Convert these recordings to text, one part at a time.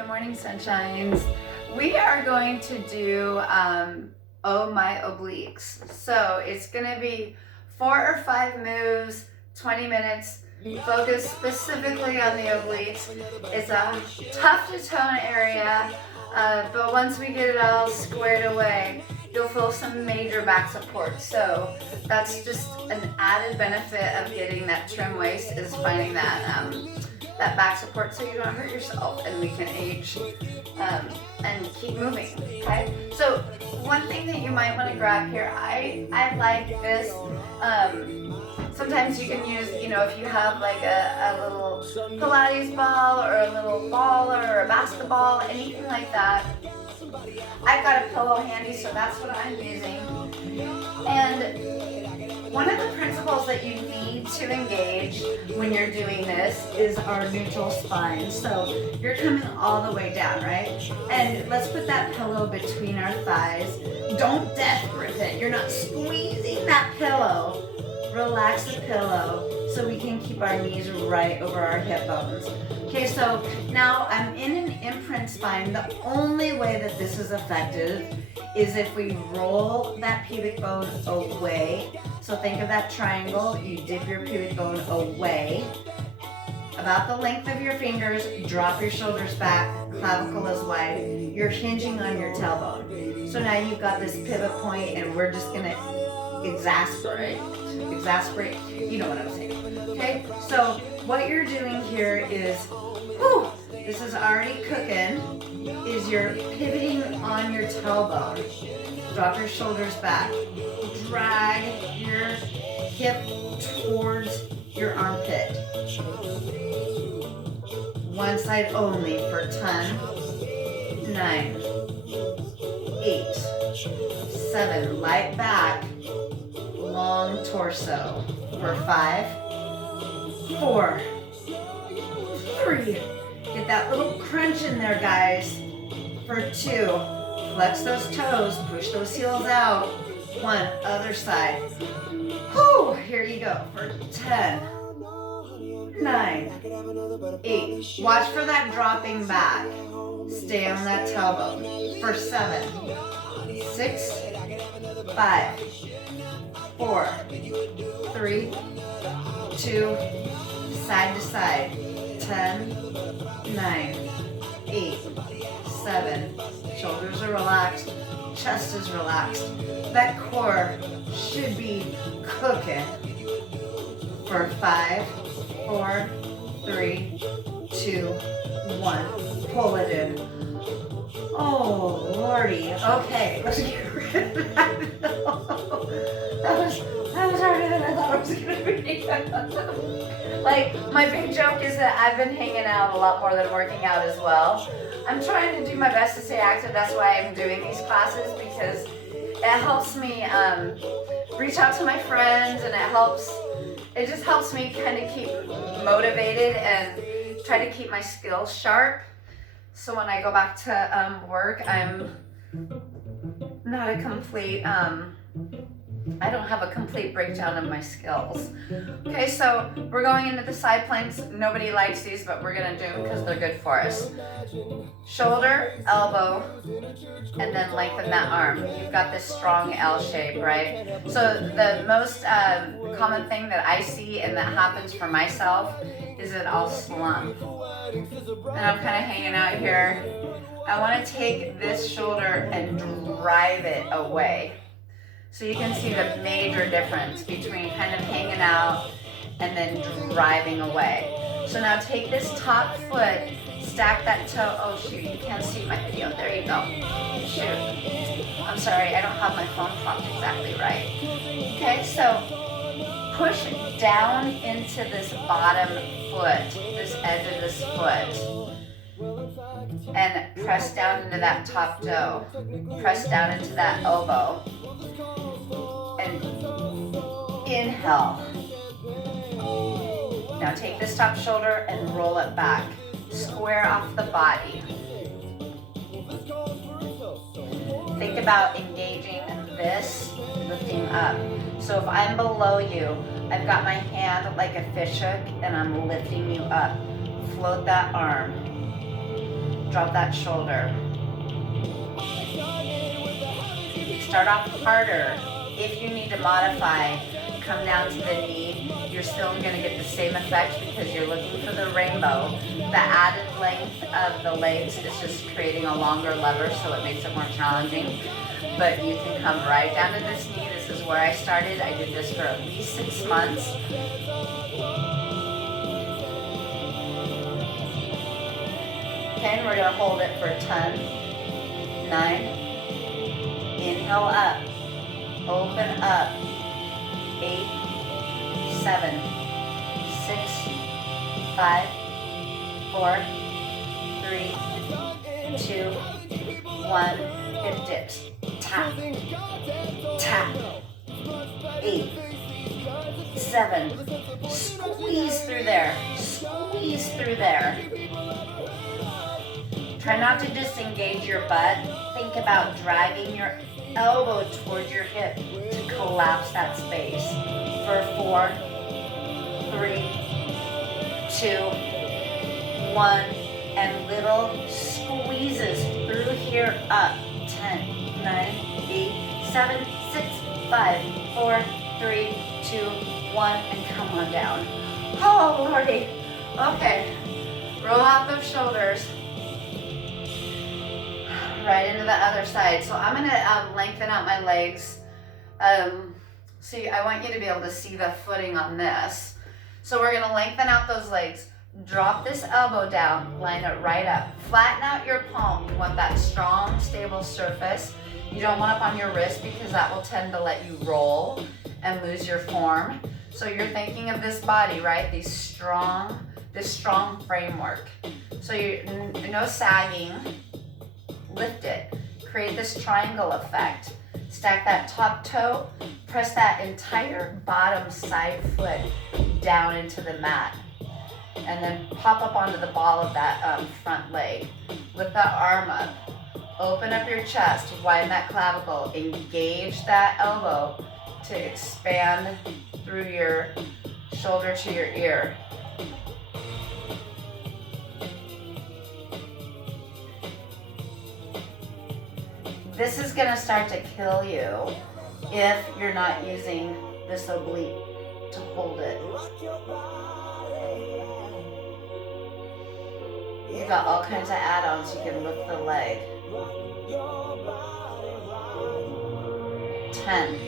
Good morning, sunshines. We are going to do Oh My Obliques. So it's going to be 4 or 5 moves, 20 minutes, focused specifically on the obliques. It's a tough to tone area, but once we get it all squared away, you'll feel some major back support. So that's just an added benefit of getting that trim waist, is finding that back support so you don't hurt yourself and we can age and keep moving, okay? So one thing that you might want to grab here, I like this. Sometimes you can use, if you have like a little Pilates ball or a little ball or a basketball, anything like that. I've got a pillow handy, so that's what I'm using. And one of the principles that you need to engage when you're doing this is our neutral spine. So you're coming all the way down, right? And let's put that pillow between our thighs. Don't death grip it. You're not squeezing that pillow. Relax the pillow so we can keep our knees right over our hip bones. Okay, so now I'm in an imprint spine. The only way that this is effective is if we roll that pubic bone away. So think of that triangle. You dip your pubic bone away, about the length of your fingers, drop your shoulders back, clavicle is wide. You're hinging on your tailbone. So now you've got this pivot point and we're just gonna exasperate, you know what I'm saying, okay? So what you're doing here is, this is already cooking, is you're pivoting on your tailbone. Drop your shoulders back. Drag your hip towards your armpit. One side only for 10, 9, 8, 7, light back, long torso for 5, 4, 3, get that little crunch in there, guys, for 2, flex those toes, push those heels out, 1, other side, here you go, for 10, 9, 8, watch for that dropping back, stay on that tailbone, for 7, 6, 5, 4, 3, 2, side to side, 10, 9, 8, 7, shoulders are relaxed, chest is relaxed, that core should be cooking, for 5, 4, 3, 2, 1, pull it in. Oh, Lordy. Okay, let's get rid of that. That was harder than I thought it was going to be. Like, my big joke is that I've been hanging out a lot more than working out as well. I'm trying to do my best to stay active. That's why I'm doing these classes, because it helps me reach out to my friends, and it just helps me kind of keep motivated and try to keep my skills sharp. So when I go back to work, I'm not a complete, I don't have a complete breakdown of my skills. Okay, so we're going into the side planks. Nobody likes these, but we're gonna do them because they're good for us. Shoulder, elbow, and then lengthen that arm. You've got this strong L shape, right? So the most common thing that I see and that happens for myself is that I'll slump. And I'm kind of hanging out here. I want to take this shoulder and drive it away. So you can see the major difference between kind of hanging out and then driving away. So now take this top foot, stack that toe. Oh shoot, you can't see my video. There you go. Shoot. I'm sorry, I don't have my phone propped exactly right. Okay, so push down into this bottom foot, this edge of this foot, and press down into that top toe. Press down into that elbow. And inhale. Now take this top shoulder and roll it back. Square off the body. Think about engaging this, lifting up. So if I'm below you, I've got my hand like a fish hook and I'm lifting you up. Float that arm. Drop that shoulder. Start off harder. If you need to modify, come down to the knee. You're still going to get the same effect because you're looking for the rainbow. The added length of the legs is just creating a longer lever, so it makes it more challenging. But you can come right down to this knee. This is where I started. I did this for at least 6 months. Okay, and we're going to hold it for 10, 9, inhale up, open up, 8, 7, 6, 5, 4, 3, 2, 1, hip dips, tap, tap, 8, 7, squeeze through there, squeeze through there. Try not to disengage your butt. Think about driving your elbow towards your hip to collapse that space. For 4, 3, 2, 1, and little squeezes through here up. 10, 9, 8, 7, 6, 5, 4, 3, 2, 1, and come on down. Oh, Lordy. Okay, roll out those shoulders. Right into the other side. So I'm gonna lengthen out my legs. See, I want you to be able to see the footing on this. So we're gonna lengthen out those legs. Drop this elbow down, line it right up. Flatten out your palm. You want that strong, stable surface. You don't want up on your wrist because that will tend to let you roll and lose your form. So you're thinking of this body, right? This strong framework. So no sagging. Lift it. Create this triangle effect. Stack that top toe. Press that entire bottom side foot down into the mat. And then pop up onto the ball of that front leg. Lift that arm up. Open up your chest. Widen that clavicle. Engage that elbow to expand through your shoulder to your ear. This is gonna start to kill you if you're not using this oblique to hold it. You've got all kinds of add-ons. You can lift the leg. 10,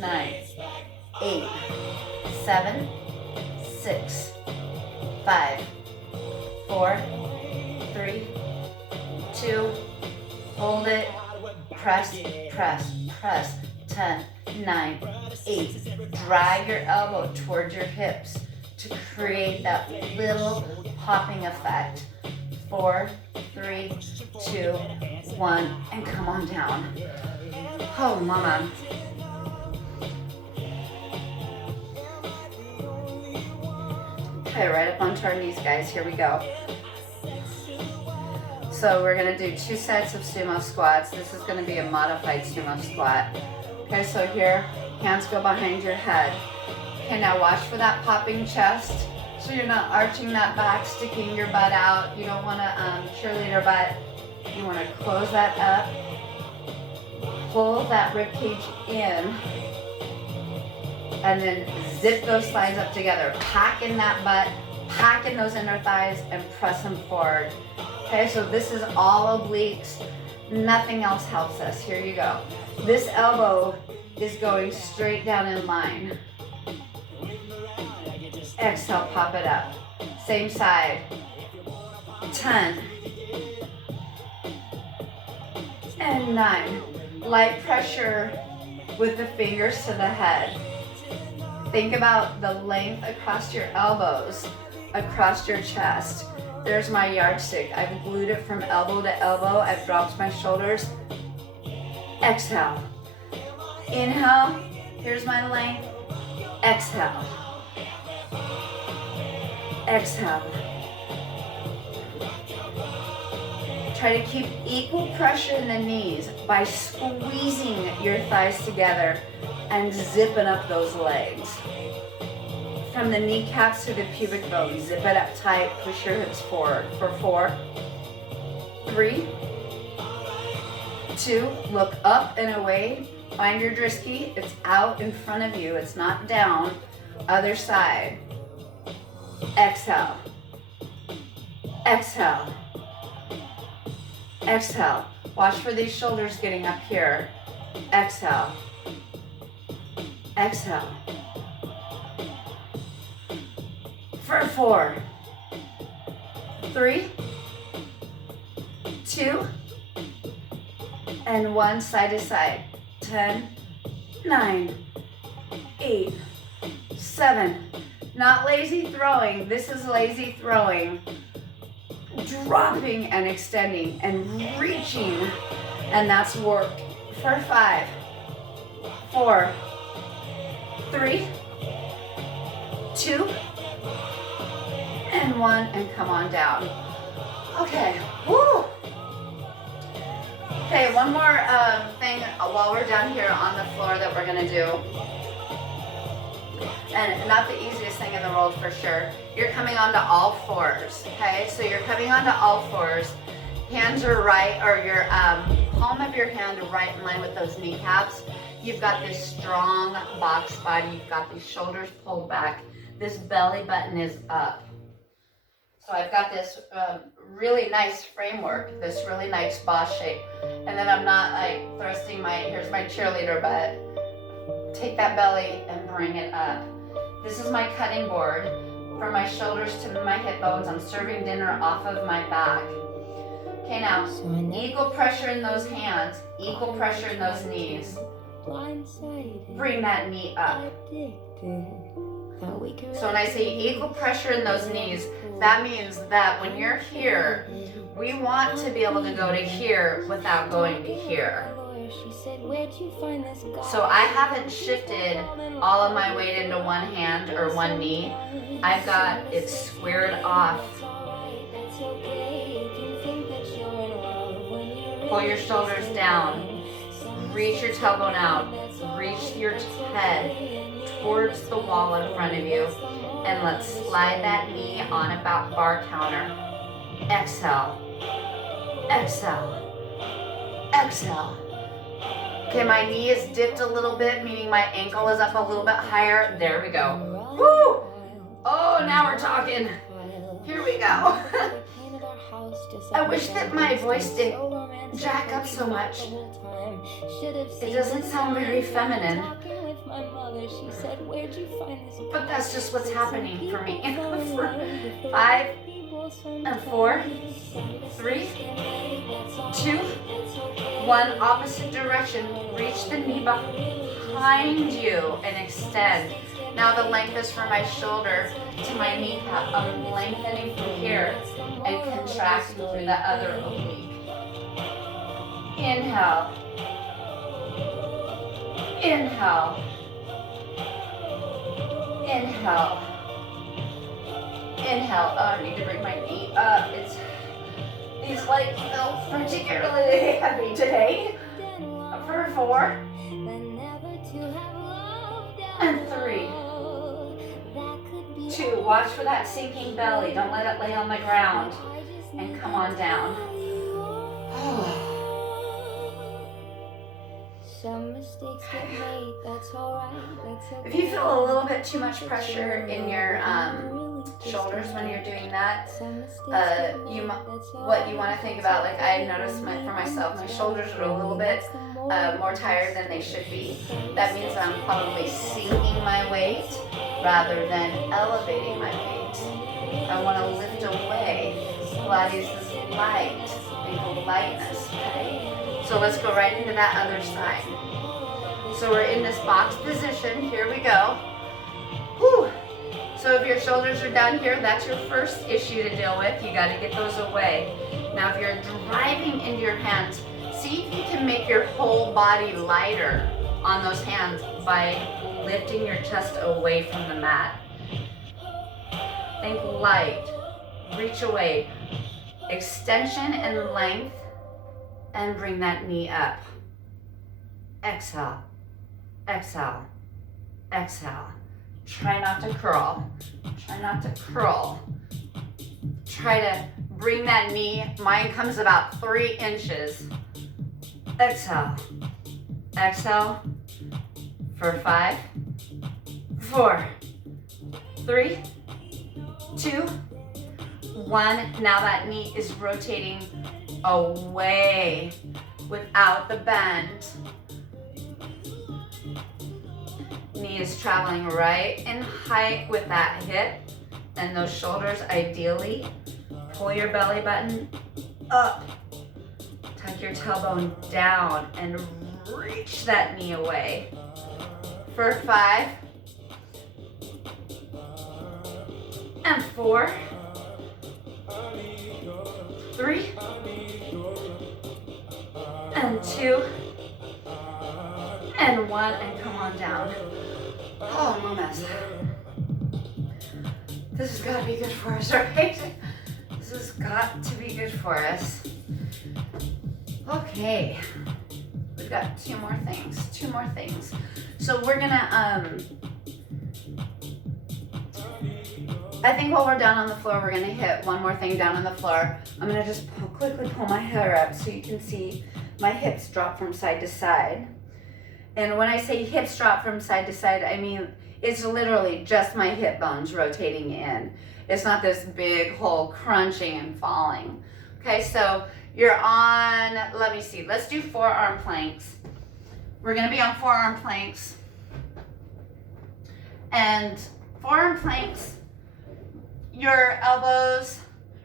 9, 8, 7, 6, 5, 4, 3, 2, hold it. Press, press, press. 10, 9, 8. Drag your elbow towards your hips to create that little popping effect. 4, 3, 2, 1, and come on down. Oh, mama. Okay, right up onto our knees, guys. Here we go. So we're gonna do 2 sets of sumo squats. This is gonna be a modified sumo squat. Okay, so here, hands go behind your head. Okay, now watch for that popping chest. So you're not arching that back, sticking your butt out. You don't wanna cheerleader butt. You wanna close that up. Pull that rib cage in. And then zip those thighs up together. Pack in that butt, pack in those inner thighs, and press them forward. Okay, so this is all obliques. Nothing else helps us. Here you go. This elbow is going straight down in line. Exhale, pop it up. Same side. 10. And 9. Light pressure with the fingers to the head. Think about the length across your elbows, across your chest. There's my yardstick. I've glued it from elbow to elbow. I've dropped my shoulders. Exhale. Inhale. Here's my length. Exhale. Exhale. Try to keep equal pressure in the knees by squeezing your thighs together and zipping up those legs. From the kneecaps to the pubic bone, zip it up tight, push your hips forward. For 4, 3, 2, look up and away. Find your drisky. It's out in front of you. It's not down. Other side. Exhale. Exhale. Exhale. Watch for these shoulders getting up here. Exhale. Exhale. For 4, 3, 2, and 1, side to side. 10, 9, 8, 7. Not lazy throwing. This is lazy throwing. Dropping and extending and reaching. And that's work. For 5, 4, 3, 2, and 1, and come on down. Okay, woo! Okay, one more thing while we're down here on the floor that we're gonna do. And not the easiest thing in the world for sure. You're coming onto all fours, okay? So you're coming onto all fours. Hands are right, or your palm of your hand are right in line with those kneecaps. You've got this strong box body. You've got these shoulders pulled back. This belly button is up. So I've got this really nice framework, this really nice boss shape. And then I'm not like thrusting here's my cheerleader butt. Take that belly and bring it up. This is my cutting board. From my shoulders to my hip bones, I'm serving dinner off of my back. Okay, now, equal pressure in those hands, equal pressure in those knees. Bring that knee up. So when I say equal pressure in those knees, that means that when you're here, we want to be able to go to here without going to here. So I haven't shifted all of my weight into one hand or one knee. I've got it squared off. Pull your shoulders down. Reach your tailbone out. Reach your head towards the wall in front of you. And let's slide that knee on a bar counter. Exhale. Exhale. Exhale. Okay, my knee is dipped a little bit, meaning my ankle is up a little bit higher. There we go. Woo! Oh, now we're talking. Here we go. I wish that my voice didn't jack up so much. It doesn't sound very feminine. But that's just what's happening for me. 5 and 4, 3, 2, 1, opposite direction. Reach the knee behind you and extend. Now the length is from my shoulder to my kneecap. I'm lengthening from here and contracting through the other oblique. Inhale. Inhale. Inhale. Inhale. Oh, I need to bring my knee up. These legs feel particularly heavy today. For 4 and 3, 2. Watch for that sinking belly. Don't let it lay on the ground. And come on down. Some mistakes get made, that's alright, that's okay. If you feel a little bit too much pressure in your shoulders when you're doing that, what you want to think about, like I noticed for myself, my shoulders are a little bit more tired than they should be. That means I'm probably sinking my weight rather than elevating my weight. I want to lift away. Pilates is light. Think lightness, okay? So let's go right into that other side. So we're in this box position. Here we go. Whew. So if your shoulders are down here, that's your first issue to deal with. You got to get those away. Now if you're driving into your hands, see if you can make your whole body lighter on those hands by lifting your chest away from the mat. Think light. Reach away. Extension and length. And bring that knee up. Exhale. Exhale. Exhale. Try not to curl. Try not to curl. Try to bring that knee. Mine comes about 3 inches. Exhale. Exhale for 5, 4, 3, 2, 1. Now that knee is rotating away without the bend. Knee is traveling right in height with that hip and those shoulders. Ideally, pull your belly button up. Tuck your tailbone down and reach that knee away. For 5 and 4, 3 and 2 and 1, and come on down. Oh, mamas. This has got to be good for us, right? This has got to be good for us. Okay. We've got 2 more things. So we're gonna, I think while we're down on the floor, we're gonna hit one more thing down on the floor. I'm gonna just quickly pull my hair up so you can see my hips drop from side to side. And when I say hips drop from side to side, I mean, it's literally just my hip bones rotating in. It's not this big hole crunching and falling. Okay, so you're on, let me see, let's do forearm planks. We're gonna be on forearm planks. And forearm planks, your elbows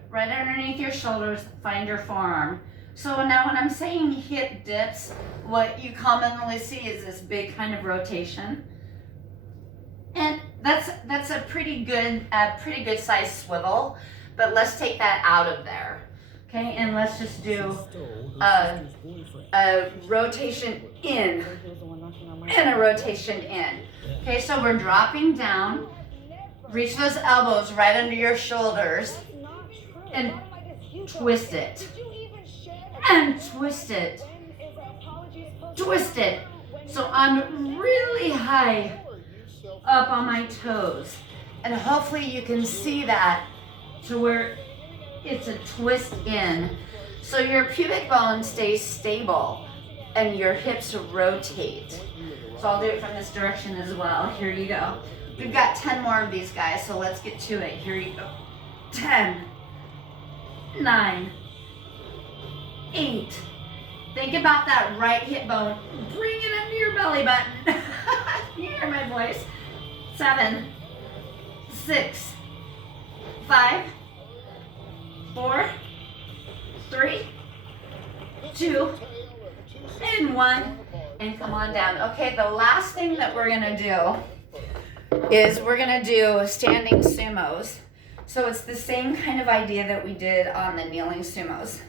right underneath your shoulders, find your forearm. So now when I'm saying hip dips, what you commonly see is this big kind of rotation. And that's a pretty good size swivel, but let's take that out of there. Okay, and let's just do a rotation in and a rotation in. Okay, so we're dropping down, reach those elbows right under your shoulders, and twist it. And twist it. Twist it. So I'm really high up on my toes. And hopefully you can see that to where it's a twist in. So your pubic bone stays stable and your hips rotate. So I'll do it from this direction as well. Here you go. We've got 10 more of these guys, so let's get to it. Here you go. 10, 9, 8. Think about that right hip bone. Bring it under your belly button. You hear my voice. 7, 6, 5, 4, 3, 2, and 1. And come on down. Okay, the last thing that we're gonna do is we're gonna do standing sumos. So it's the same kind of idea that we did on the kneeling sumos.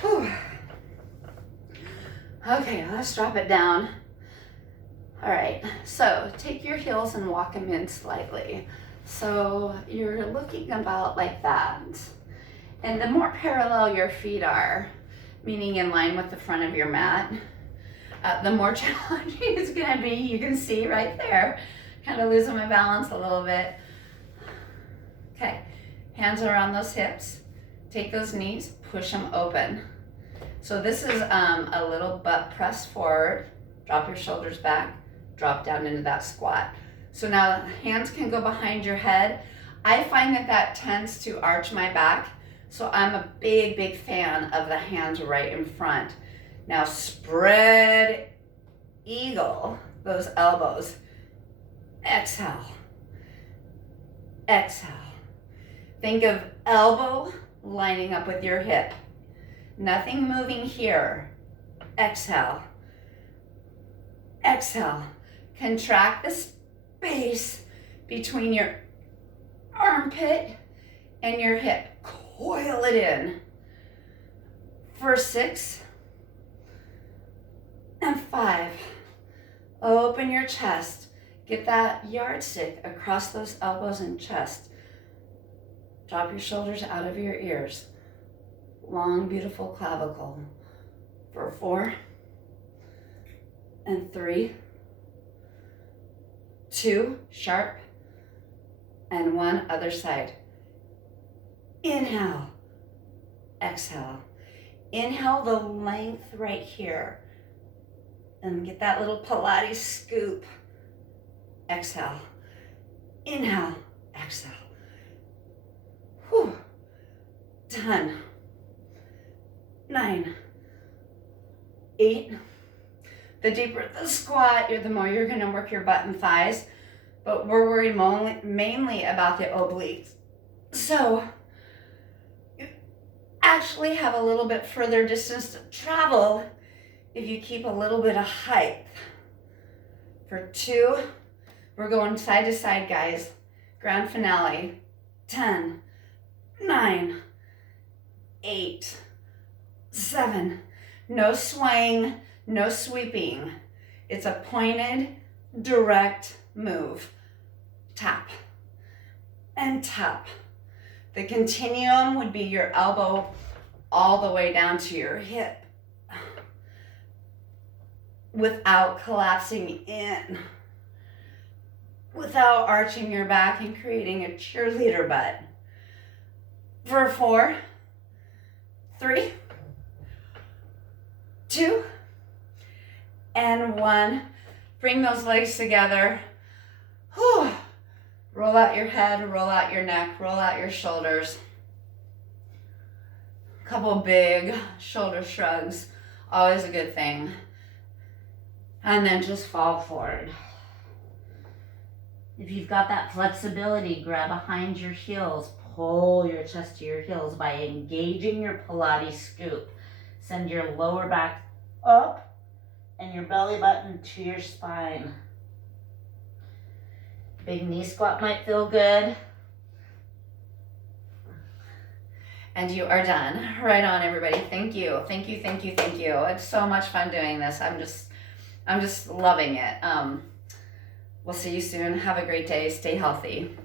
Whew. Okay, let's drop it down. All right, so take your heels and walk them in slightly. So you're looking about like that. And the more parallel your feet are, meaning in line with the front of your mat, the more challenging it's gonna be. You can see right there, kind of losing my balance a little bit. Okay, hands around those hips. Take those knees, push them open. So this is a little butt press forward. Drop your shoulders back, drop down into that squat. So now hands can go behind your head. I find that tends to arch my back. So I'm a big fan of the hands right in front. Now spread eagle those elbows. Exhale. Exhale. Think of elbow lining up with your hip. Nothing moving here. Exhale. Exhale. Contract the space between your armpit and your hip. Coil it in. For 6 and 5. Open your chest. Get that yardstick across those elbows and chest. Drop your shoulders out of your ears. Long, beautiful clavicle. For 4 and 3, 2, sharp, and 1, other side. Inhale, exhale. Inhale the length right here. And get that little Pilates scoop. Exhale. Inhale, exhale. Whew. 10, 9, 8. The deeper the squat, the more you're going to work your butt and thighs. But we're worried mainly about the obliques. So you actually have a little bit further distance to travel if you keep a little bit of height. For 2, we're going side to side, guys. Grand finale. 10, 9, 8, 7. No swaying, no sweeping. It's a pointed, direct move. Tap and tap. The continuum would be your elbow all the way down to your hip without collapsing in, without arching your back and creating a cheerleader butt. For 4, 3, 2, and 1. Bring those legs together. Whew. Roll out your head, roll out your neck, roll out your shoulders. Couple big shoulder shrugs, always a good thing. And then just fall forward. If you've got that flexibility, grab behind your heels, pull your chest to your heels by engaging your Pilates scoop. Send your lower back up and your belly button to your spine. Big knee squat might feel good. And you are done. Right on, everybody. Thank you. Thank you, thank you, thank you. It's so much fun doing this. I'm just loving it. We'll see you soon. Have a great day. Stay healthy.